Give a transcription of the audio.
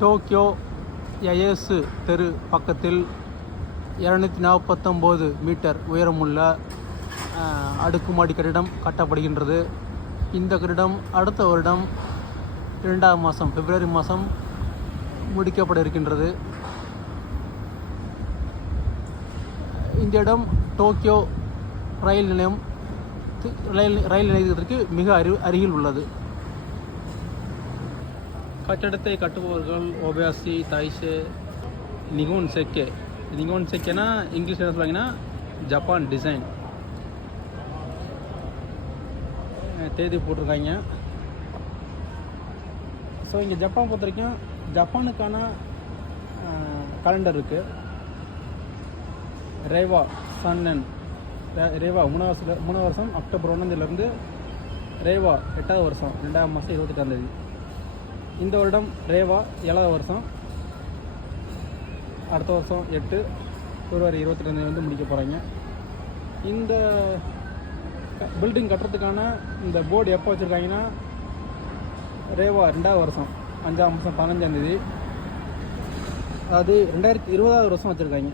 Tokyo எயேசு தெரு பக்கத்தில் இரநூத்தி நாற்பத்தொம்போது மீட்டர் உயரமுள்ள அடுக்குமாடி கட்டிடம் கட்டப்படுகின்றது. இந்த கட்டிடம் அடுத்த வருடம் இரண்டாம் மாதம் பிப்ரவரி மாதம் முடிக்கப்பட இருக்கின்றது. இந்த இடம் டோக்கியோ ரயில் நிலையம் ரயில் ரயில் நிலையத்திற்கு மிக அரு அருகில் உள்ளது. கட்டடத்தை கட்டுபவர்கள் ஓபியாசி தாய்ஷே நிகோன் செக்கே. நிகோன் செக்கேனா இங்கிலீஷில் என்ன சொல்லுவாங்கன்னா ஜப்பான் டிசைன். தேதி போட்டிருக்காங்க. ஸோ இங்கே ஜப்பான் பொறுத்த வரைக்கும் ஜப்பானுக்கான கலண்டர் இருக்குது ரேவா சன்னன் ரேவா மூணாவது வருஷம் மூணாவது வருஷம் அக்டோபர் ஒன்றாந்தேதியிலேருந்து ரேவா எட்டாவது வருஷம் ரெண்டாம் மாதம் இருபத்தெட்டாந்தேதி இந்த வருடம் ரேவா ஏழாவது வருஷம். அடுத்த வருஷம் எட்டு பிப்ரவரி இருபத்தி வந்து முடிக்க போகிறாங்க இந்த பில்டிங் கட்டுறதுக்கான இந்த போர்டு எப்போ வச்சுருக்காங்கன்னா ரேவா ரெண்டாவது வருஷம் அஞ்சாம் வருஷம் பதினஞ்சாந்தேதி அது ரெண்டாயிரத்தி இருபதாவது வருஷம் வச்சுருக்காங்க.